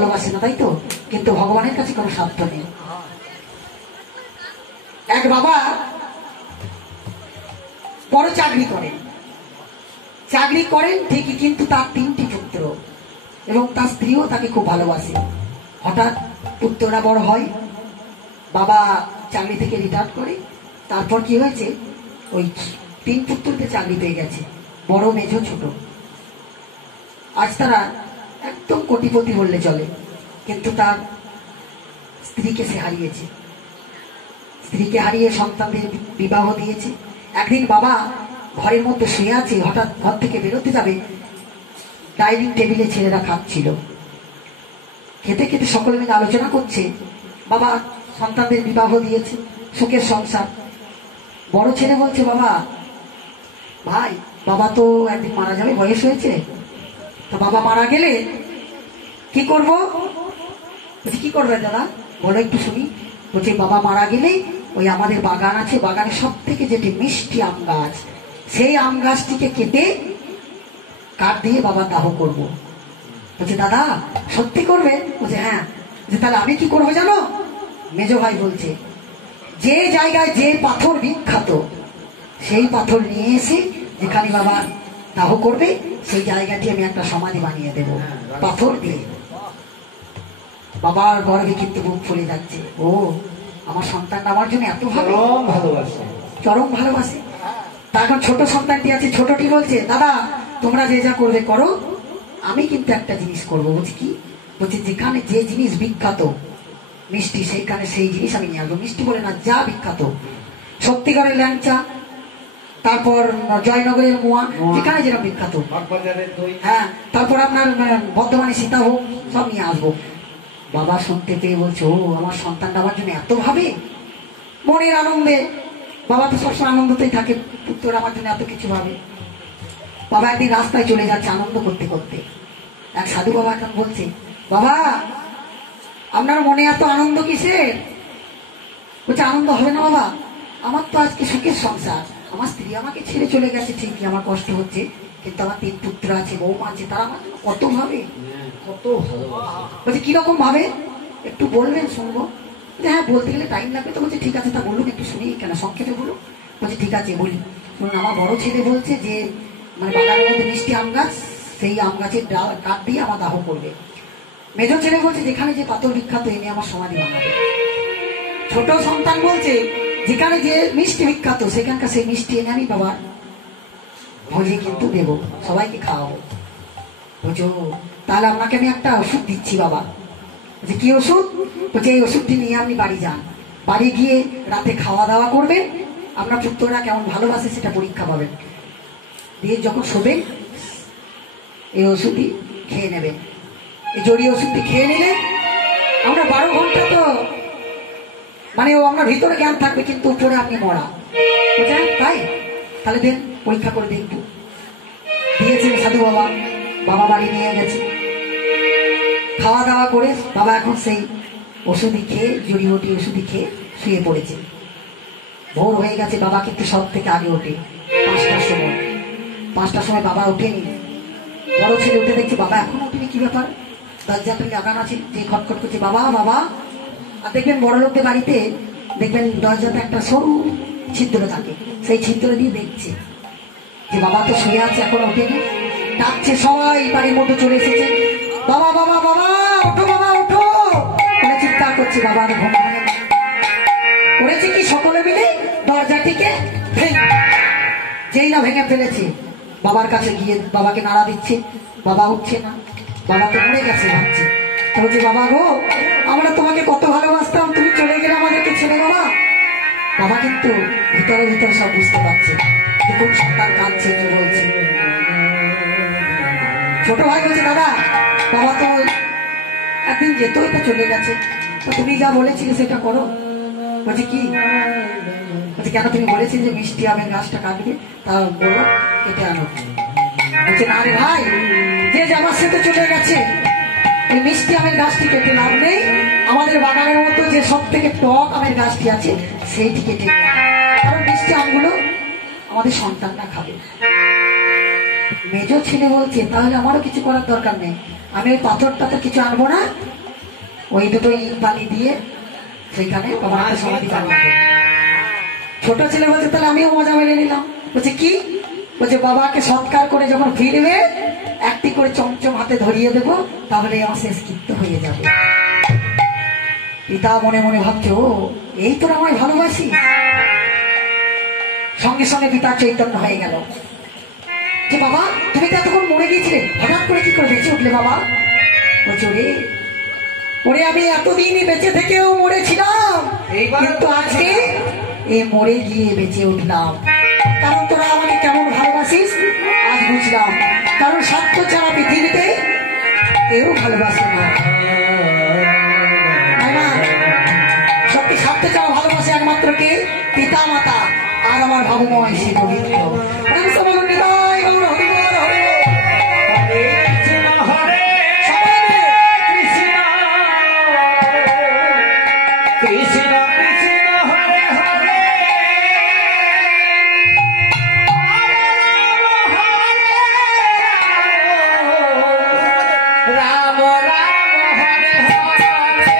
ভালোবাসে না, তাই তো? কিন্তু ভগবানের কাছে কোনো স্বার্থ নেই। এক বাবা বড় চাকরি করেন ঠিকই, কিন্তু তার 3টি পুত্র এবং তার স্ত্রীও তাকে খুব ভালোবাসে। হঠাৎ পুত্ররা বড় হয়, বাবা চাকরি থেকে রিটায়ার করে। তারপর কি হয়েছে, ওই 3 পুত্রকে চাকরি পেয়ে গেছে, বড়, মেঝো, ছোট। আজ তারা একদম কোটিপতি বললে চলে, কিন্তু তার স্ত্রীকে সে হারিয়েছে। স্ত্রীকে হারিয়ে সন্তানদের বিবাহ দিয়েছে। একদিন বাবা ঘরের মধ্যে শুয়ে আছে, হঠাৎ ঘর থেকে বেরোতে যাবে, ডাইনিং টেবিলে ছেলেরা খাচ্ছিল। খেতে খেতে সকলে মিলে আলোচনা করছে, বাবা সন্তানদের বিবাহ দিয়েছে, সুখের সংসার। বড় ছেলে বলছে, বাবা ভাই, বাবা তো একদিন মারা যাবে, বয়স হয়েছে, তো বাবা মারা গেলে কি করবো? বলছি, কি করবে দাদা, বলো একটু শুনি। বলছে, বাবা মারা গেলে ওই আমাদের বাগান আছে, বাগানের সব থেকে যেটি মিষ্টি আম গাছ, সেই আম গাছটিকে কেটে কাঠ দিয়ে বাবা দাহ করবো। বলছে, দাদা সত্যি করবে? বলছে, হ্যাঁ। যে তাহলে আমি কি করবো জানো? মেজো ভাই বলছে, যে জায়গায় যে পাথর বিখ্যাত, সেই পাথর নিয়ে এসে যেখানে বাবা দাহ করবে, সেই জায়গাটি আমি একটা সমাধি বানিয়ে দেব পাথর দিয়ে। বাবার গর্বে কিন্তু বুক ফুলে যাচ্ছে। ও, আমার সন্তান আমার জন্য এত ভালোবাসে, চরম ভালোবাসে। তা এখন ছোট সন্তানটি আছে, ছোটটি বলছে, দাদা তোমরা যে যা করবে করো, আমি কিন্তু একটা জিনিস করবো। বলছি, কি? বলছে, যেখানে যে জিনিস বিখ্যাত মিষ্টি, সেইখানে সেই জিনিস আমি নিয়ে আসবো। মিষ্টি বলে না, যা বিখ্যাত, সত্যিকারের ল্যাংচা, তারপর জয়নগরের মোয়া, যেখানে যেটা বিখ্যাত, হ্যাঁ, তারপর আপনার বর্ধমানে সীতাভোগ, সব নিয়ে আসবো। বাবা শুনতে পেয়ে বলছে, ও, আমার সন্তানটা আমার জন্য এত ভাবে। মনের আনন্দে, বাবা তো সবসময় আনন্দতেই থাকে, পুত্র আমার জন্য এত কিছু ভাবে। বাবা একদিন রাস্তায় চলে যাচ্ছে আনন্দ করতে করতে, এক সাধু বাবা এখন বলছে, বাবা আপনার মনে এত আনন্দ কিসের? বলছে, আনন্দ হবে না বাবা, আমার তো আজকে সুখের সংসার, আমার স্ত্রী আমাকে ছেড়ে চলে গেছে ঠিকই, আমার কষ্ট হচ্ছে, কিন্তু আমার 3 পুত্র আছে, বৌমা আছে, তারা আমার জন্য কত ভাবে, কত ভালোবাসে। বলছে, কিরকম ভাবে একটু বলবেন, শুনবো। হ্যাঁ, বলতে গেলে টাইম লাগবে। তো বলছে, ঠিক আছে, তা বলুন, একটু শুনি, কেন সংক্ষেপে বলুন। বলছে, ঠিক আছে বলি, শুনুন। আমার বড় ছেলে বলছে যে মানে বাগানের মধ্যে মিষ্টি আম গাছ, সেই আম গাছের কাঠ দিয়ে আমার দাহ করবে। মেজো ছেলে বলছে, যেখানে যে পাথর বিখ্যাত, এনে আমার সমাধি বানাবে। ছোট সন্তান বলছে, যেখানে যে মিষ্টি বিখ্যাত, সেখানকার সেই মিষ্টি এনে আমি বাবার ভোজে কিন্তু দেবো, সবাইকে খাওয়াবো। বুঝো, তাহলে আপনাকে আমি একটা ওষুধ দিচ্ছি বাবা। বলছে, কি ওষুধ? বলছে, এই ওষুধটি নিয়ে আপনি বাড়ি যান, বাড়ি গিয়ে রাতে খাওয়া দাওয়া করবেন, আপনার পুত্ররা কেমন ভালোবাসে সেটা পরীক্ষা পাবেন, দিয়ে যখন শোবেন এই ওষুধটি খেয়ে নেবেন। এই জড়িয়ে ওষুধটি খেয়ে নিলে আমরা 12 ঘন্টা তো মানে আপনার ভিতরে জ্ঞান থাকবে, কিন্তু উপরে আপনি মরা। বুঝলেন? তাই তাহলে দেন, পরীক্ষা করে দেখবো। দিয়েছেন সাধু বাবা, বাবা বাড়ি নিয়ে গেছে, খাওয়া দাওয়া করে বাবা এখন সেই ওষুধই খেয়ে, জড়িবটি ওষুধই খেয়ে শুয়ে পড়েছে। ভোর হয়ে গেছে, বাবা কিন্তু সব থেকে আগে ওঠে, 5টার সময়। 5টার সময় বাবা ওঠেনি। বড় ছেলে উঠে দেখছে বাবা এখনো ওঠেনি, কি ব্যাপার? দরজাটা লাগানো আছে, যে খটখট করছে, বাবা বাবা। আর দেখবেন বড় লোকদের বাড়িতে দেখবেন দরজাতে একটা সরু ছিদ্র থাকে, সেই ছিদ্র দিয়ে দেখছে যে বাবা তো শুয়ে আছে, এখনো ওঠেনি। ডাকছে, সবাই বাড়ির মধ্যে চলে এসেছে, বাবা বাবা বাবা, ওঠো বাবা ওঠো, বলে চিৎকার করছে। বাবা আর ঘুম ভাঙে না। করেছে কি, সকলে মিলে দরজাটিকে যেই না ভেঙে ফেলেছে, বাবার কাছে গিয়ে বাবাকে নাড়া দিচ্ছে, বাবা উঠছে না, বাবা তো মরে গেছে ভাবছে। বলছে, বাবা গো, আমরা তোমাকে কত ভালোবাসতাম, তুমি চলে গেলে আমাদেরকে ছেড়ে। বাবা বাবা কিন্তু ভিতরে ভিতরে সব বুঝতে পারছে, দেখুন সন্তান কাঁদছে, কি বলছে। ছোট ভাই বলছে, দাদা বাবা তো একদিন যেত, এটা চলে গেছে, তো তুমি যা বলেছিলে সেটা করো। বলছে, কি? বলছে, কেন তুমি বলেছিলে যে মিষ্টি আমের গাছটা কাটবে, তা বলো, কেটে আনো। বলছে, না রে ভাই, যে যাবার সে তো চলে গেছে, এই মিষ্টি আমের গাছটি কেটে লাভ নেই, আমাদের বাগানের মতো যে সব থেকে টক আমের গাছটি আছে সেইটি কেটে, কারণ মিষ্টি আমগুলো আমাদের সন্তানরা খাবে। মেজো ছেলে বলছে তাহলে আমারও কিছু করার দরকার নেই, আমি ওই পাথরটা তো কিছু আনবো না, ওই দুটো ইট বালি দিয়ে সেইখানে বাবার হাতে সমাধি বানিয়ে দেবো। ছোট ছেলে বলছে তাহলে আমিও মজা মেনে নিলাম। বলছে কি? বলছে বাবাকে সৎকার করে যখন ফিরবে একটি করে চমচম হাতে ধরিয়ে দেবো, তাহলে আমার শেষ কৃত্য হয়ে যাবে। পিতা মনে মনে ভাবছে ও এই তোরা আমায় ভালোবাসি। সঙ্গে সঙ্গে পিতা চৈতন্য হয়ে গেল যে বাবা তুমি তো এতক্ষণ মরে গিয়েছিলে, হঠাৎ করে কি করে বেঁচে উঠলে বাবা? বলছে ওরে আমি এতদিনই বেঁচে থেকেও মরেছিলাম, কিন্তু আজকে এই মরে গিয়ে বেঁচে উঠলাম। কারণ তোরা আমাকে কেমন ভালোবাসিস আজ বুঝলাম, কারণ স্বার্থ ছাড়া পৃথিবীতে কেউ ভালোবাসে না। সত্যি স্বার্থ ছাড়া ভালোবাসে একমাত্র কে? পিতা মাতা আর আমার ভাবময় শ্রী পবিত্র। রাম রাম হরে হরে